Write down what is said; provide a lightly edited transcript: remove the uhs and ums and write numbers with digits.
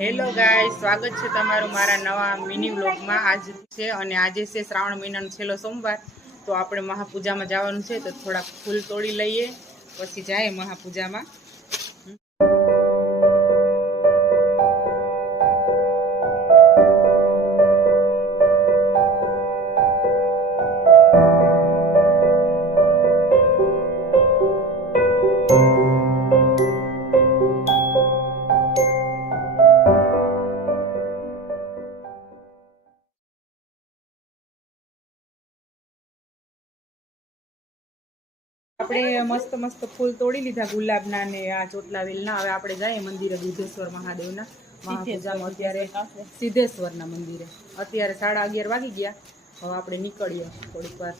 Hello guys, સ્વાગત છે તમારું મારા નવા મિની વ્લોગમાં। આજ છે અને આજે છે શ્રાવણ મહિનાનો છેલ્લો સોમવાર, તો આપણે મહાપૂજામાં જવાનું છે, તો થોડાક ફૂલ તોડી લઈએ પછી જાય મહાપૂજામાં। આપણે મસ્ત મસ્ત ફૂલ તોડી લીધા, ગુલાબના ને આ ચોટલા વેલના। હવે આપણે જઈએ મંદિરે, દુધેશ્વર મહાદેવના મહાપૂજામાં। અત્યારે સિદ્ધેશ્વરના મંદિરે અત્યારે 11:30 વાગી ગયા। હવે આપણે નીકળીએ થોડીક વાર।